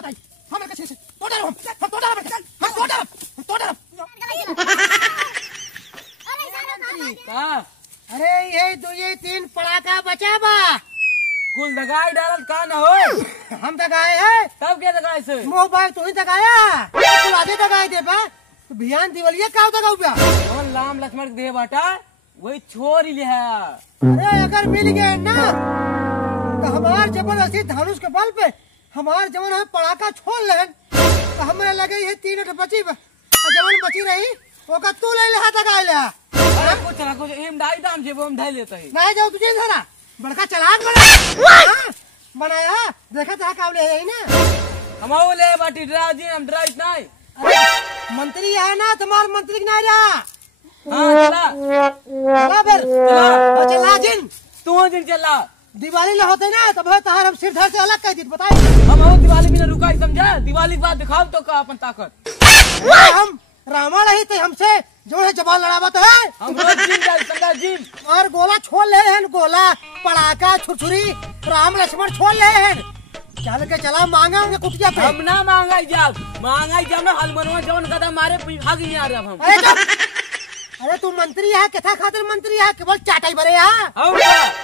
बताई हम एक से तोड़ डालो हम तोड़ डालो अरे ये 3 पड़ाका बचा बा कुल दगाई डालत का न हो हम दगाए है तब क्या दगाई से मोबाइल तू ही दगाया तू आगे दगाए दे बा तो भियान दिवलिया का दगाऊ बा और राम लक्ष्मण दे बाटा वही छोड़ ही लिया। अरे अगर मिल गए ना तो हमार जबरदस्ती धनुष के बल पे हमार जवन है पड़ाका छोड़ ले तो हमें लगे ये 3 बची जवन बची रही ओका तू ले ले दगाए ले कुछ ना कुछ एम डाई दाम जे हम ढाई लेता है नहीं जाओ तुझे धरा बड़का चलाक बना बनाया देखा था कावले है ना हम ले बाटी ड्राइव जी हम ड्राइव नहीं अरे मंत्री है ना तुम्हार मंत्री नहीं रहा हां चला बराबर चला जिन तू जिन चला दिवाली ला होते ना तब तार हम सिर धर से अलग कर दी बताए हम दिवाली बिना रुका समझा दिवाली के बाद दिखाओ तो का अपन ताकत हम रावण ही तो हमसे जो है जवान लड़ावत है हम रोज जिम जाए समझा जिम और गोला छोड़ ले हैं गोला पड़ाका छुरछुरी राम लक्ष्मण छोड़ ले हैं चल के चला मांगा उनके कुटिया पे हम ना मांगाई जाब ना हलमनवा जवन कदम मारे भाग नहीं आ रहा हम अरे तू मंत्री है किथा खातिर मंत्री है केवल चाटाई भरे है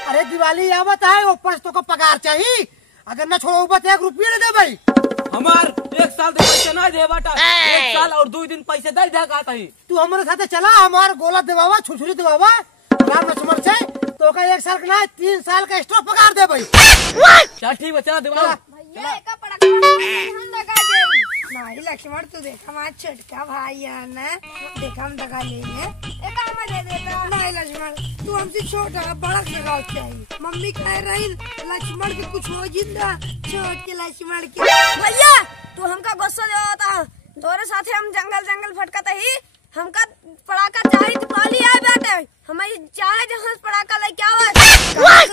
अरे दिवाली आवत है ऊपर तो को पगार चाहिए अगर न छोड़ो ऊपर 1 रुपया ले दे भाई हमार 1 साल दे पैसा ना दे बाटा 1 साल और 2 दिन पैसे दे दे का तही तू हमारे साथ चला हमार गोला देवावा छुरछुरी देवावा राम लक्ष्मण से तो का 1 साल का ना 3 साल का एक्स्ट्रा पगार दे भाई चल ठीक है चला देवा भैया एक पड़ाका हम दगा दे नहीं लक्ष्मण तू देखा हमारा छोटका भाई है ना देखा हम दगा लेंगे एक हम दे देता नहीं लक्ष्मण तू हमसे छोटा बड़ा दगाव चाहिए मम्मी कह रही लक्ष्मण के कुछ हो जिंदा छोट के लक्ष्मण के भैया तू हमका गुस्सा देता तोरे साथे हम जंगल फटकता ही हमका पड़ाका चाहिए दिवाली आए बेटे हमारी चाहे जहां पड़ाका लेके आवे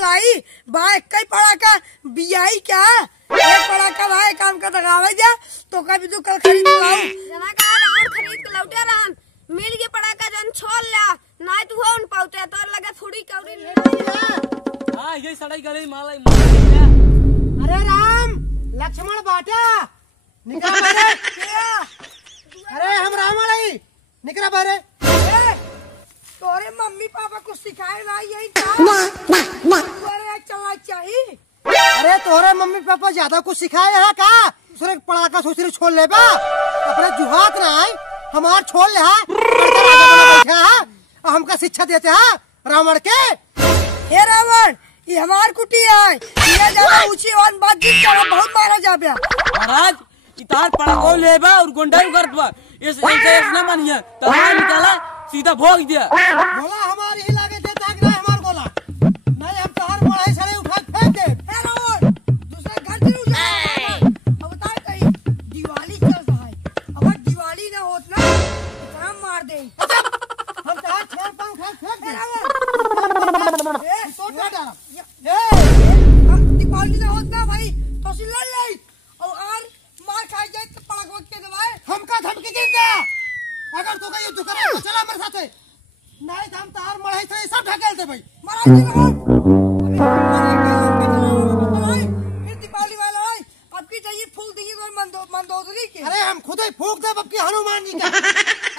लाई भाई कई पड़ाका बियाई क्या एक पड़ाका भाई काम का दगावे जा तो कभी तू कल खरीद लाऊ जना का और खरीद के लौटे रहन मिल के पड़ाका जन छोड़ ला नहीं तू होन पाउते तोर लगे थोड़ी कौड़ी हां ये सड़ाई करे माला अरे राम लक्ष्मण बाटा निकल बारे अरे हम रावण है निकला बारे तोरे मम्मी पापा कुछ सिखाए ना यही तोरे चलना चाहिए अरे तोरे मम्मी पापा ज्यादा कुछ सिखाए है का दूसरे पड़ाका सोचरी छोड़ ले बा अपने जुहात ना है हमार छोड़ ले बैठा है हमका शिक्षा देते हैं रावण के हे रावण ये हमार कुटी है ये ज्यादा ऊंची बात बहुत मारा जाबे महाराज इतार पड़ाको लेबा और गुंडाई करतबा इस ना मानिए तहां निकाला सीधा भोग दिया बोला हमारी ही लागे देता है हमार गोला नहीं हम तहार बड़ा सारे उठा फेंक दे हे रावण दूसरा घर से उठा अब बता कहीं दिवाली चल रहा है अगर दिवाली ना होत ना तो हम मार दे हम तहार छेड़ पंख फेंक दे तो डाला दिवाली ना होत ना भाई तो सी लड़ ले और मार खा जाए तो पड़ाको के दवाए हमका धमकी दे दे अगर तू कहीं युद्ध करे तो चला मेरे साथ नहीं तो हम तार मढ़ाई से सब ढकेल दे भाई महाराज फिर दीपावली वाला है आपकी चाहिए फूल देंगे तो मंदोदरी के अरे हम खुद ही फूक दे अब की हनुमान जी का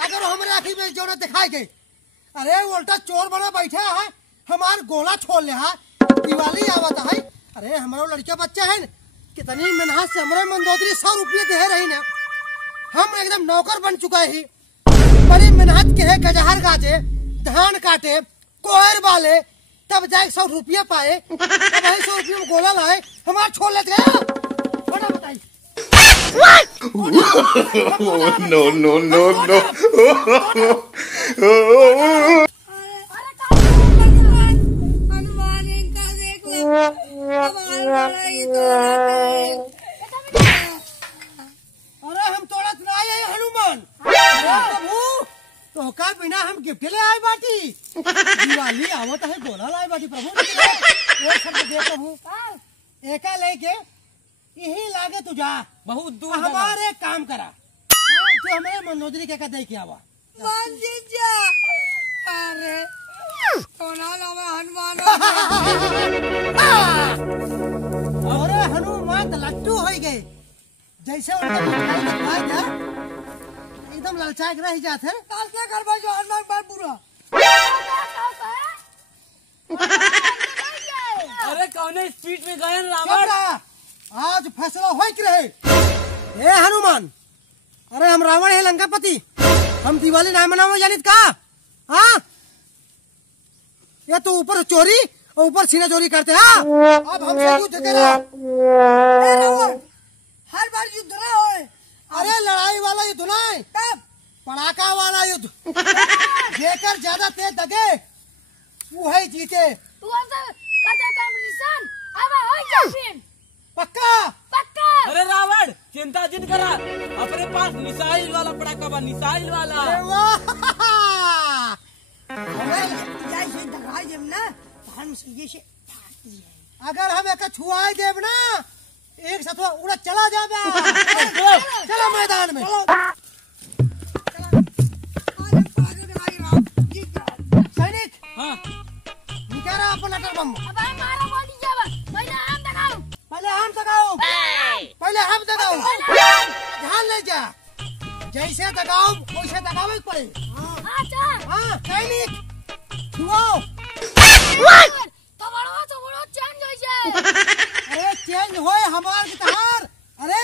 अगर हमारे आखिर में जो दिखाई गई अरे उल्टा चोर बना बैठा है हमार गोला छोड़ ले है दिवाली आवत है अरे हमारा लड़का बच्चा है कितनी मेहनत से हमारे मंदोदरी 100 रुपये दे रही ना हम एकदम नौकर बन चुका है बड़ी मेहनत के है गजहर गाजे धान काटे कोहर वाले तब जाए 100 रुपया पाए तब वही 100 रुपये में गोला लाए हमारा छोड़ लेते हैं छोटा बताइए no. हनुमान इनका देख लो अरे हम तोड़त ना आए हनुमान प्रभु तो का बिना हम गिफ्ट ले आए बाटी दिवाली आवत है गोला लाए बाटी प्रभु वो सब दे प्रभु एका लेके यही लागे तुझा बहुत दूर हमारे काम करा तो हमारे मंदोदरी के दे के आवा मान जीजा अरे हनुमान अरे हनुमान लट्टू हो गए जैसे उनका मिठाई दिखाई दे एकदम ललचा के रह जाते हैं। काल क्या करबा जो हनुमान बार पूरा अरे कौने स्पीड में गए चुप रावण? रहा। आज फैसला हो के रहे। ए हनुमान, अरे हम रावण है लंकापति, हम दिवाली नहीं मनाओ जानित का? हाँ, ये तो ऊपर चोरी और ऊपर सीना चोरी करते हैं। अब हमसे युद्ध करा। हर बार युद्ध ना होए। अरे लड़ाई वाला युद्ध नहीं, तब पड़ाका वाला युद्ध। जेकर ज्यादा तेज दगे वो है जीते। तू हमसे करते कंपटीशन अब हो चैंपियन पक्का? पक्का। अरे रावण चिंता जिन करा, अपने पास मिसाइल वाला पटाखा बा, मिसाइल वाला। अरे वाह। जैसे दगाई जब ना तो हम सही से फाड़ दिए। अगर हम एक छुआई देव ना एक सतवा उड़ा चला जाबे। चलो मैदान में। सैनिक हाँ निकाल अपन अटर बम। अब हमारा बॉडी जावा पहले हम दिखाओ। पहले हम दगाओ, पहले हम दगाओ। ध्यान ले जा, जैसे दगाओ वैसे दगावे पड़े। अच्छा हाँ सैनिक छुआओ। तो बड़ो चेंज हो जाए। अरे चेंज होए हमार की तहार। अरे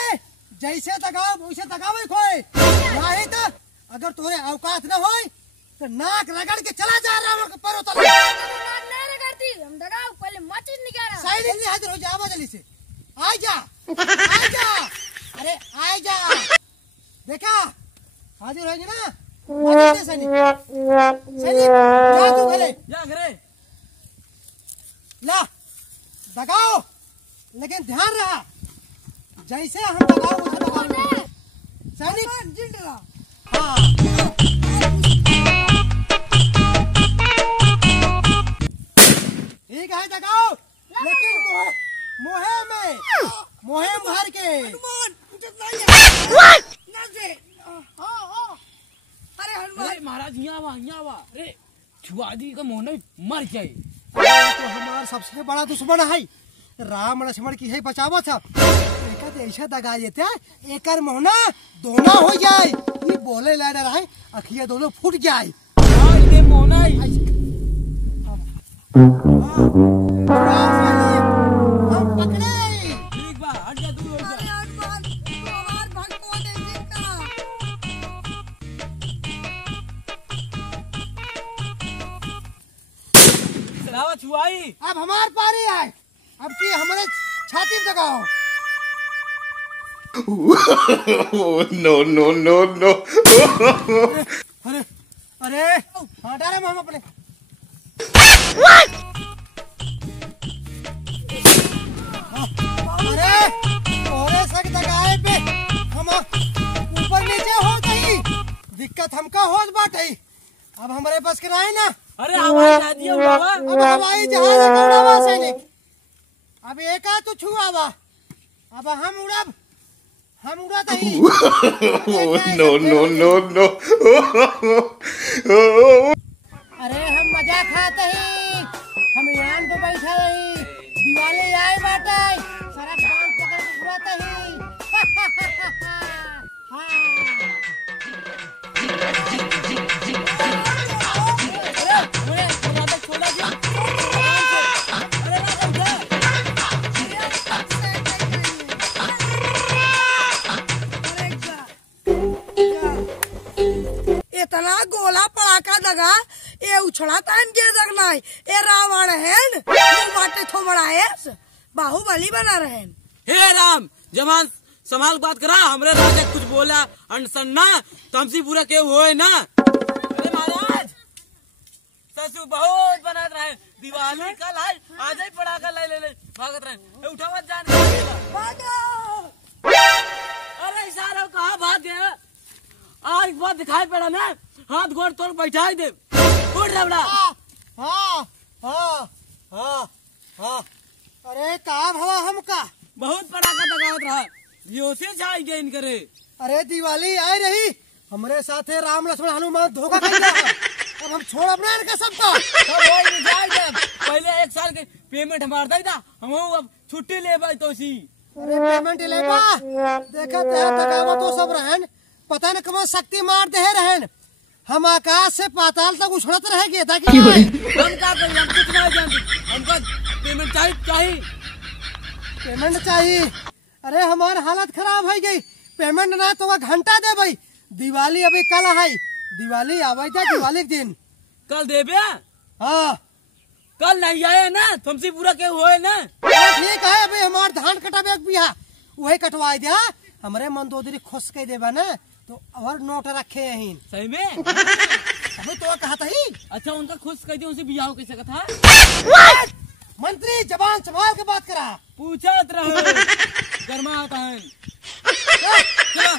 जैसे दगाओ वैसे दगावे खोए। नहीं तो अगर तोरे औकात न होए तो नाक रगड़ के चला जा रावण के पैरों तले। नहीं करती हम दिखाओ पहले मचीज निकाल। सैनिक नहीं हाजिर हो जा, आवा जल्दी से। आ जा, आ जा। अरे आ जा। देखा हाजिर होगी ना? हाजिर दे सैनिक। सैनिक जा तू घरे। जा घरे। ला दगाओ, लेकिन ध्यान रहा जैसे हम दगाओ वैसे दगाओ। सैनिक जिंद रहा। हाँ ठीक है दगाओ, लेकिन मोहे भर के। हनुमान ना से अरे हनुमान अरे महाराज यहाँ वा। अरे छुआदी का मोहन मर जाए। ये तो हमारा सबसे बड़ा दुश्मन है। राम लक्ष्मण की है बचावत है। एक तो ऐसा दगा देते हैं एकर मोहना दोना हो जाए। ये बोले ला रहा है अखिया दोनों फूट जाए। हाँ ये मोहन है। हम पकड़े। ठीक बा हट जा तू हट अरे जा। हनुमान तू हमार भगवान है जिनका रावण छुआई। अब हमार पारी है। अब की हमारे छाती में दगाओ। no, no, no, no. अरे अरे हाँ डाले हम अपने। अरे तोरे सक दगाए पे हम ऊपर नीचे हो गई। दिक्कत हमका हो बाटे। अब हमारे पास कराए ना। अरे हवाई जहाज उड़ावा। अब हवाई जहाज उड़ावा सैनिक। अब एक तो छुआवा। अब हम उड़ब, हम उड़त ही। no, no, no, no. अरे हम मजा खाते ही, हम यान पे बैठे ही। दिवाली आए बाटे, सड़क बांध पकड़ के उड़ाते ही। हाँ। अरे रावण छोड़ा जी। अरे रावण जा। इतना गोला पड़ाका दगा ये उछड़ा तान के दगना ये रावण है बाटे थोबड़ा है बाहुबली बना रहे। हे राम जमान संभाल बात करा। हमरे राजा कुछ बोला अनसन ना तो हमसे पूरा के हुए ना। अरे महाराज ससु बहुत बनात रहे। दिवाली कल है आज ही पड़ाका ले भागत रहे। उठा मत जाने। अरे इशारा कहाँ भाग गया? आज एक बार दिखाई पड़ा ना हाथ गोड़ तोड़ बैठा ही दे। उठ रबड़ा। हाँ हाँ हाँ हाँ। अरे का भवा हमका बहुत पड़ाका दगावत रहा। योसे जाई गेन करे। अरे दिवाली आई रही हमारे साथे राम लक्ष्मण हनुमान धोखा खाई। अब हम छोड़ अपना इनका सबका। सब होई नहीं जाए जब। पहले 1 साल के पेमेंट हमार दई था। हम अब छुट्टी ले भाई तो सी। अरे पेमेंट ले बा देखा तेरा तकावा तो सब रहन पता न कब शक्ति मार दे रहन हम आकाश से पाताल तक उछड़त रह गए था कि नहीं? हम क्या करें हम कुछ नहीं जानते हमको पेमेंट चाहिए पेमेंट चाहिए। अरे हमार हालत खराब हो गई पेमेंट ना तो घंटा दे भाई दिवाली अभी कल है दिवाली आवे था दिवाली के दिन कल देबे हाँ कल नहीं आए ना तुमसे पूरा के हुए ना ठीक है अभी हमार धान कटावे भी है वही कटवा दिया हमारे मंदोदरी खुश कह देबा ना तो और नोट रखे यहीं सही में अभी तो कहा था ही अच्छा उनका खुश कर दिया उनसे बियाह कैसे का था मंत्री जबान संभाल के बात करा पूछत रहे गर्मा आता है चलो